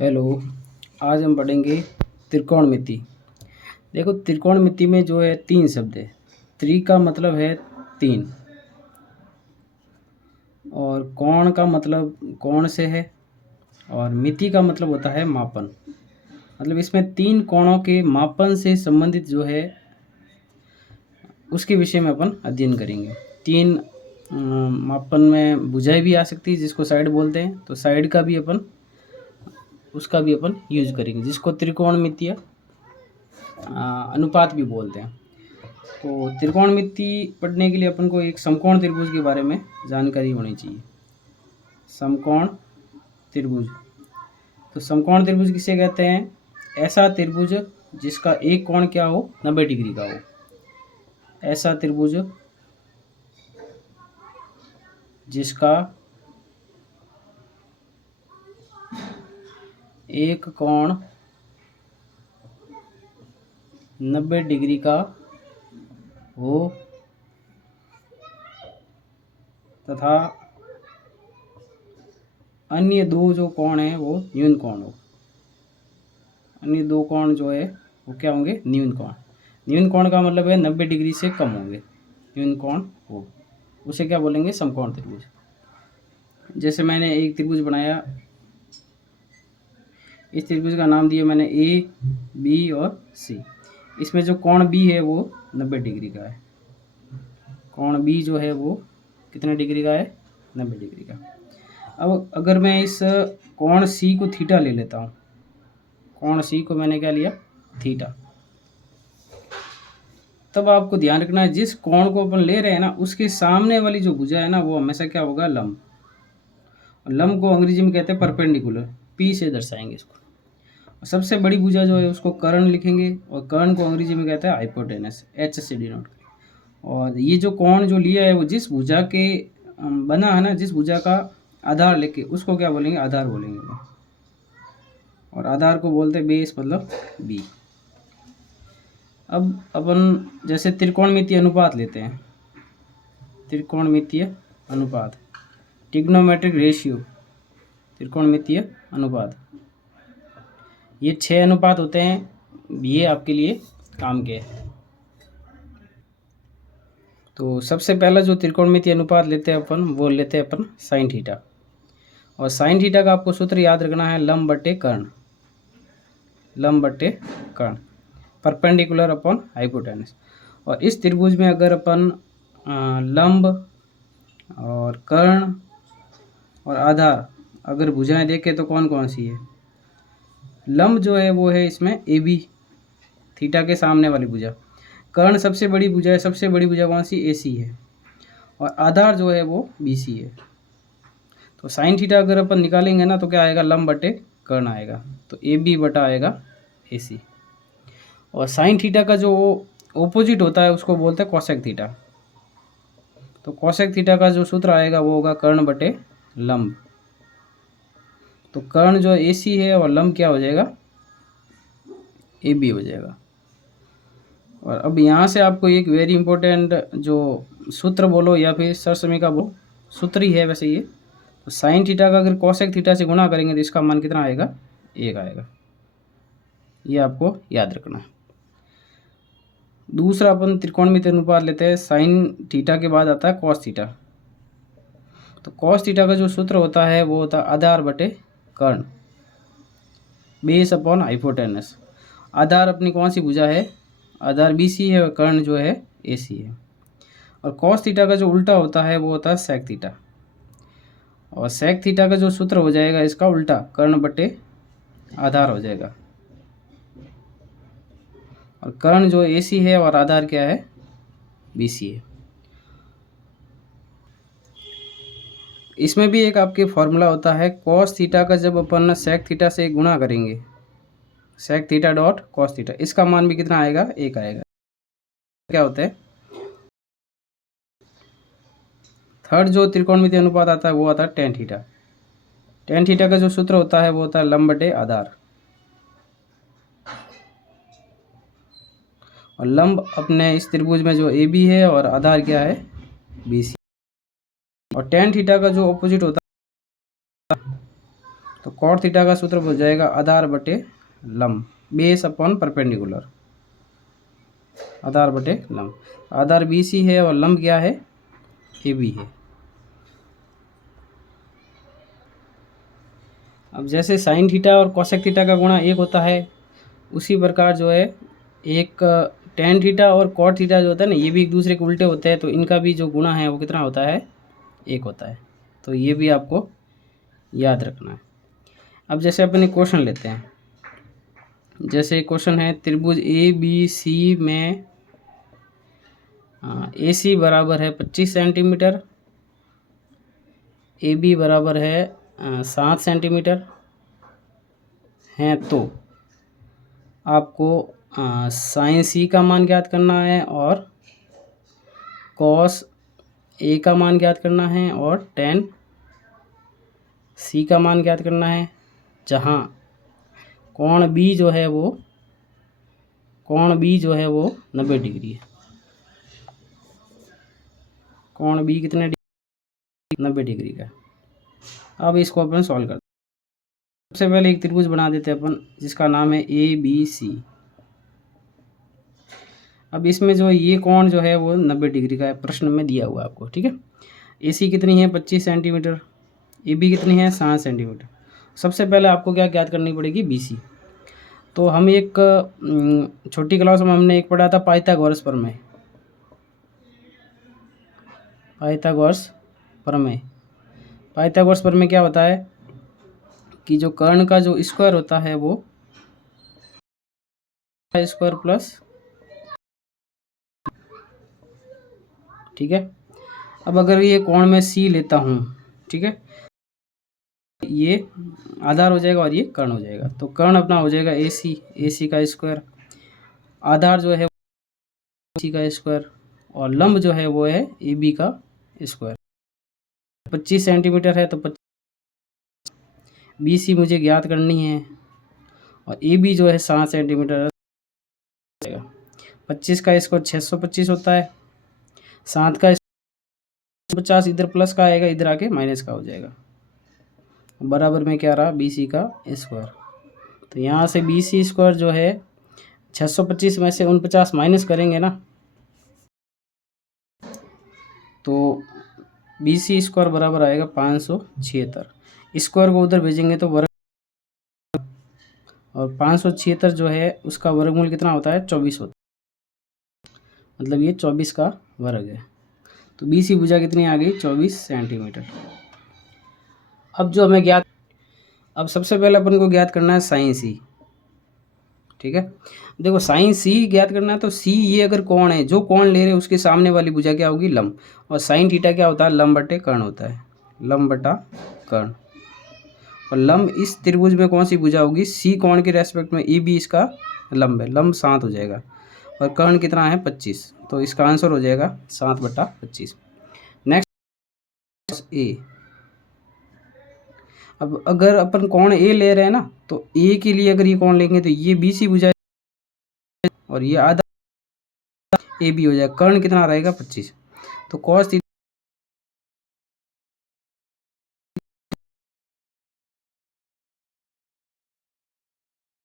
Hello. आज हम पढ़ेंगे त्रिकोणमिति। देखो, त्रिकोणमिति में जो है तीन शब्द है। त्रि का मतलब है तीन, और कोण का मतलब कोण से है, और मिति का मतलब होता है मापन। मतलब इसमें तीन कोणों के मापन से संबंधित जो है उसके विषय में अपन अध्ययन करेंगे। तीन मापन में भुजाएं भी आ सकती है जिसको साइड बोलते हैं, तो साइड का भी अपन उसका भी अपन यूज करेंगे, जिसको त्रिकोणमितीय अनुपात भी बोलते हैं। तो त्रिकोणमिति पढ़ने के लिए अपन को एक समकोण त्रिभुज के बारे में जानकारी होनी चाहिए। समकोण त्रिभुज, तो समकोण त्रिभुज किसे कहते हैं? ऐसा त्रिभुज जिसका एक कोण क्या हो, 90 डिग्री का हो। ऐसा त्रिभुज जिसका एक कोण 90 डिग्री का हो तथा अन्य दो जो कोण है वो न्यून कोण हो। अन्य दो कोण जो है वो क्या होंगे? न्यून कोण। न्यून कोण का मतलब है 90 डिग्री से कम होंगे। न्यून कोण हो, उसे क्या बोलेंगे? समकोण त्रिभुज। जैसे मैंने एक त्रिभुज बनाया, इस त्रिभुज का नाम दिया मैंने ए, बी और सी। इसमें जो कोण बी है वो 90 डिग्री का है। कोण बी जो है वो कितने डिग्री का है? 90 डिग्री का। अब अगर मैं इस कोण सी को थीटा ले लेता हूँ, कोण सी को मैंने क्या लिया? थीटा। तब आपको ध्यान रखना है, जिस कोण को अपन ले रहे हैं ना, उसके सामने वाली जो भुजा है ना, वो हमेशा क्या होगा? लंब। लंब को अंग्रेजी में कहते हैं परपेंडिकुलर, पी से दर्शाएंगे इसको। सबसे बड़ी भुजा जो है उसको कर्ण लिखेंगे, और कर्ण को अंग्रेजी में कहते हैं हाइपोटेनस, एच से डिनोट करें। और ये जो कोण जो लिया है वो जिस भुजा के बना है ना, जिस भुजा का आधार लेके, उसको क्या बोलेंगे? आधार बोलेंगे। और आधार को बोलते हैं बेस, मतलब बी। अब अपन जैसे त्रिकोणमितीय अनुपात लेते हैं, त्रिकोणमितीय अनुपात, ट्रिग्नोमेट्रिक रेशियो, त्रिकोणमितीय अनुपात, ये 6 अनुपात होते हैं। ये आपके लिए काम के है। तो सबसे पहला जो त्रिकोणमितीय अनुपात लेते हैं अपन, वो लेते हैं अपन साइन थीटा। और साइन थीटा का आपको सूत्र याद रखना है, लंब बटे कर्ण। लंब बटे कर्ण, परपेंडिकुलर अपॉन हाइपोटेनस। और इस त्रिभुज में अगर अपन लंब और कर्ण और आधार अगर भुजाएं देखें तो कौन कौन सी है? लंब जो है वो है इसमें ए बी, थीटा के सामने वाली भुजा। कर्ण सबसे बड़ी भुजा है, सबसे बड़ी भुजा कौन सी? ए सी है। और आधार जो है वो बी सी है। तो साइन थीटा अगर अपन निकालेंगे ना, तो क्या आएगा? लंब बटे कर्ण आएगा, तो ए बी बटा आएगा ए सी। और साइन थीटा का जो ओपोजिट होता है उसको बोलते हैं कोसेक थीटा। तो कोसेक थीटा का जो सूत्र आएगा वो होगा कर्ण बटे लंब। तो कर्ण जो ए सी है और लंब क्या हो जाएगा? ए बी हो जाएगा। और अब यहाँ से आपको एक वेरी इंपॉर्टेंट जो सूत्र बोलो या फिर सरसमीका बोलो, सूत्र ही है वैसे ये। तो साइन थीटा का अगर कोसेक थीटा से गुणा करेंगे तो इसका मान कितना आएगा? 1 आएगा। ये आपको याद रखना है। दूसरा अपन त्रिकोणमितीय अनुपात लेते हैं, साइन थीटा के बाद आता है कॉस थीटा। तो कॉस थीटा का जो सूत्र होता है वो होता है आधार बटे कर्ण, बेस अपॉन हाइपोटेनस। आधार अपनी कौन सी भुजा है? आधार बी सी है, और कर्ण जो है ए सी है। और कॉस थीटा का जो उल्टा होता है वो होता है सेक थीटा। और सेक थीटा का जो सूत्र हो जाएगा इसका उल्टा, कर्ण बटे आधार हो जाएगा। और कर्ण जो ए सी है और आधार क्या है? बी सी है। इसमें भी एक आपके फॉर्मूला होता है, कॉस थीटा का जब अपन सेक थीटा से गुणा करेंगे, sec theta dot cos theta, इसका मान भी कितना आएगा? 1 आएगा। क्या होता है? थर्ड जो त्रिकोणमितीय अनुपात आता है वो आता है टेन थीटा। टेन थीटा का जो सूत्र होता है वो होता है लंब बटे आधार। और लंब अपने इस त्रिभुज में जो ए बी है और आधार क्या है? B C. और टेन थीटा का जो ऑपोजिट होता है, तो तो कॉट थीटा का सूत्र हो जाएगा आधार बटे लंब, बेस अपॉन परपेंडिकुलर, आधार बटे लंब। आधार BC है और लंब क्या है, AB है। अब जैसे साइन थीटा और कोसेक थीटा का गुणा 1 होता है, उसी प्रकार जो है एक टेन थीटा और कॉट थीटा जो होता है ना, ये भी एक दूसरे के उल्टे होते हैं, तो इनका भी जो गुणा है वो कितना होता है, 1 होता है। तो ये भी आपको याद रखना है। अब जैसे अपन एक क्वेश्चन लेते हैं, जैसे क्वेश्चन है त्रिभुज ABC में AC बराबर है 25 सेंटीमीटर, AB बराबर है 7 सेंटीमीटर है, तो आपको साइन C का मान ज्ञात करना है और कॉस A का मान ज्ञात करना है और टेन C का मान ज्ञात करना है, जहाँ कोण B जो है वो 90 डिग्री है। कोण B कितने डिग्री, 90 डिग्री का। अब इसको अपन सॉल्व करते हैं। सबसे पहले एक त्रिभुज बना देते हैं अपन, जिसका नाम है ABC। अब इसमें जो ये कोण जो है वो 90 डिग्री का है, प्रश्न में दिया हुआ है आपको, ठीक है। AC कितनी है, 25 सेंटीमीटर, AB कितनी है, 7 सेंटीमीटर। सबसे पहले आपको क्या ज्ञात करनी पड़ेगी, BC। तो हम एक छोटी क्लास में हमने एक पढ़ा था पाइथागोरस प्रमेय, पाइथागोरस प्रमेय क्या होता है कि जो कर्ण का जो स्क्वायर होता है वो स्क्वायर प्लस, ठीक है। अब अगर ये कोण में C लेता हूँ, ठीक है, ये आधार हो जाएगा और ये कर्ण हो जाएगा, तो कर्ण अपना हो जाएगा AC का स्क्वायर, आधार जो है AC का स्क्वायर, और लंब जो है वो है AB का स्क्वायर। 25 सेंटीमीटर है तो 25, BC मुझे ज्ञात करनी है, और AB जो है 7 सेंटीमीटर है। 25 का स्क्वायर 625 होता है, 7 का 50, इधर प्लस का आएगा, इधर आके माइनस का हो जाएगा, बराबर में क्या रहा, BC का स्क्वायर। तो यहाँ से BC स्क्वायर जो है 625 में से 49 माइनस करेंगे ना, तो BC स्क्वायर बराबर आएगा 576। स्क्वायर को उधर भेजेंगे तो वर्ग, और 576 जो है उसका वर्गमूल कितना होता है, 24 होता है, मतलब ये 24 का वर्ग है। तो BC भुजा कितनी आ गई, 24 सेंटीमीटर। अब जो हमें ज्ञात, अब सबसे पहले अपन को ज्ञात करना है साइन C, ठीक है। देखो साइन C ज्ञात करना है, तो C ये अगर कोण है, जो कोण ले रहे हैं उसके सामने वाली भुजा क्या होगी, लंब, और साइन थीटा क्या होता है, लंब बटे कर्ण होता है, लंब बटा कर्ण। और लंब इस त्रिभुज में कौन सी भुजा होगी, C कोण के रेस्पेक्ट में AB इसका लंब है, लंब 7 हो जाएगा, और कर्ण कितना है 25, तो इसका आंसर हो जाएगा 7/25। Next A। अब अगर अपन कोण A ले रहे हैं ना, तो A के लिए अगर ये कोण लेंगे तो ये BC भुजा और ये आधा AB हो जाएगा, कर्ण कितना रहेगा 25, तो cos